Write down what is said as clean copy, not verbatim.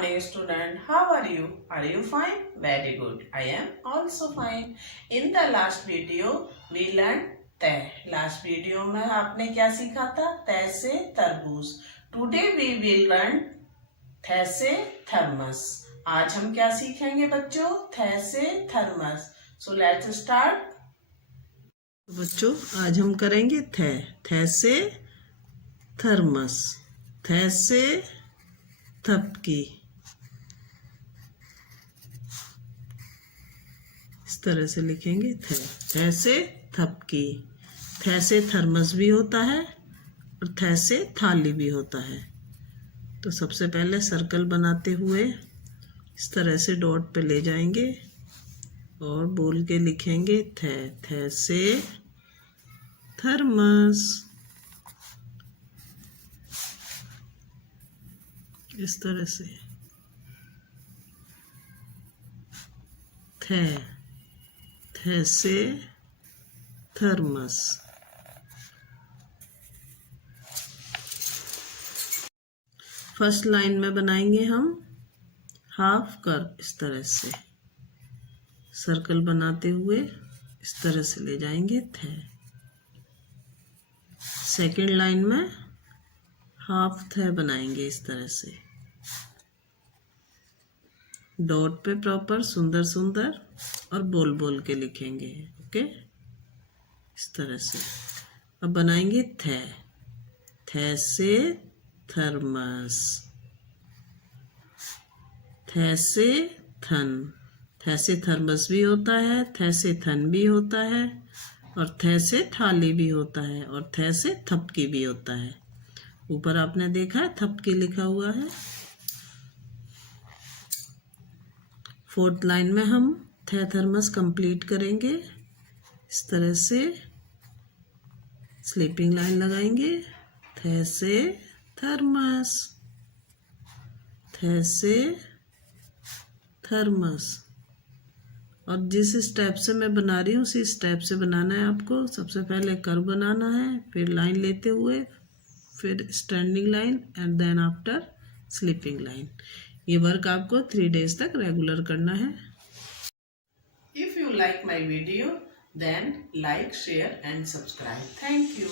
morning, student. How are you? Are you fine? Very good. I am also fine. In the last video, we learned तय. Last video में आपने क्या सीखा था? तय से तरबूज. Today we will learn तय से थर्मस. आज हम क्या सीखेंगे बच्चों? तय से थर्मस. So let's start. बच्चों आज हम करेंगे तय. तय से थर्मस. तय से थपकी. इस तरह से लिखेंगे थे. थे से थपकी. थे से थर्मस भी होता है और थे से थाली भी होता है. तो सबसे पहले सर्कल बनाते हुए इस तरह से डॉट पे ले जाएंगे और बोल के लिखेंगे थे. थे से थर्मस. इस तरह से थे. थे से थर्मस. फर्स्ट लाइन में बनाएंगे हम हाफ कर्व. इस तरह से सर्कल बनाते हुए इस तरह से ले जाएंगे थे. सेकंड लाइन में हाफ थे बनाएंगे इस तरह से डॉट पे प्रॉपर सुंदर सुंदर और बोल बोल के लिखेंगे. ओके इस तरह से. अब बनाएंगे थे. थे से थर्मस. थे से थन. थे से थर्मस भी होता है, थे से थन भी होता है और थे से थाली भी होता है और थे से थपकी भी होता है. ऊपर आपने देखा है थपकी लिखा हुआ है. फोर्थ लाइन में हम थे थर्मस कंप्लीट करेंगे. इस तरह से स्लीपिंग लाइन लगाएंगे. थे से थर्मस. थे से थर्मस. और जिस स्टेप से मैं बना रही हूँ उसी स्टेप से बनाना है आपको. सबसे पहले कर्व बनाना है, फिर लाइन लेते हुए, फिर standing line and then after sleeping line. ये वर्क आपको 3 days तक रेगुलर करना है. If you like my video then like, share and subscribe. Thank you.